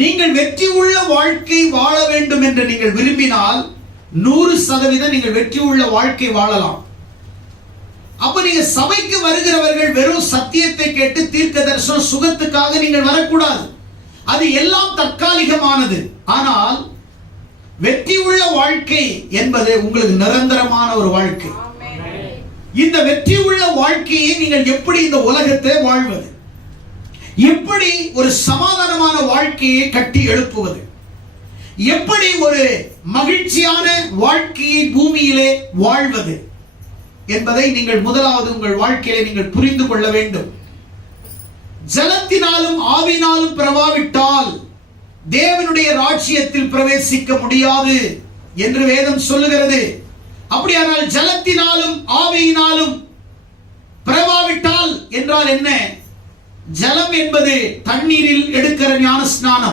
நீங்கள் வெற்றி உள்ள வாழ்க்கை வாழ வேண்டும் என்று நீங்கள் விரும்பினால் 100% நீங்கள் வெற்றி உள்ள வாழ்க்கை வாழலாம். அப்ப நீங்க சபைக்கு வருகிறவர்கள் வெறும் சத்தியத்தை கேட்டு தீர்க்க தரிசனம் சுகத்துக்காக நீங்கள் வரக்கூடாது. அது எல்லாம் தற்காலிகமானது. ஆனால் வெற்றி உள்ள வாழ்க்கை என்பது உங்களுக்கு நிரந்தரமான ஒரு வாழ்க்கை. இந்த வெற்றி உள்ள வாழ்க்கையை நீங்கள் எப்படி இந்த உலகத்தை வாழ்வது, எப்படி ஒரு சமாதானமான வாழ்க்கையை கட்டி எழுப்புவது, எப்படி ஒரு மகிழ்ச்சியான வாழ்க்கையை பூமியிலே வாழ்வது என்பதை நீங்கள் முதலாவது உங்கள் வாழ்க்கையிலே நீங்கள் புரிந்து கொள்ள வேண்டும். ஜலத்தினாலும் ஆவியினாலும் பிறவாவிட்டால் தேவனுடைய ராஜ்யத்தில் பிரவேசிக்க முடியாது என்று வேதம் சொல்லுகிறது. அப்படியானால் ஜலத்தினாலும் ஆவியினாலும் பிறவாவிட்டால் என்றால் என்ன? ஜலம் என்பது தண்ணீரில் எடுக்கிற ஞான ஸ்நானம்.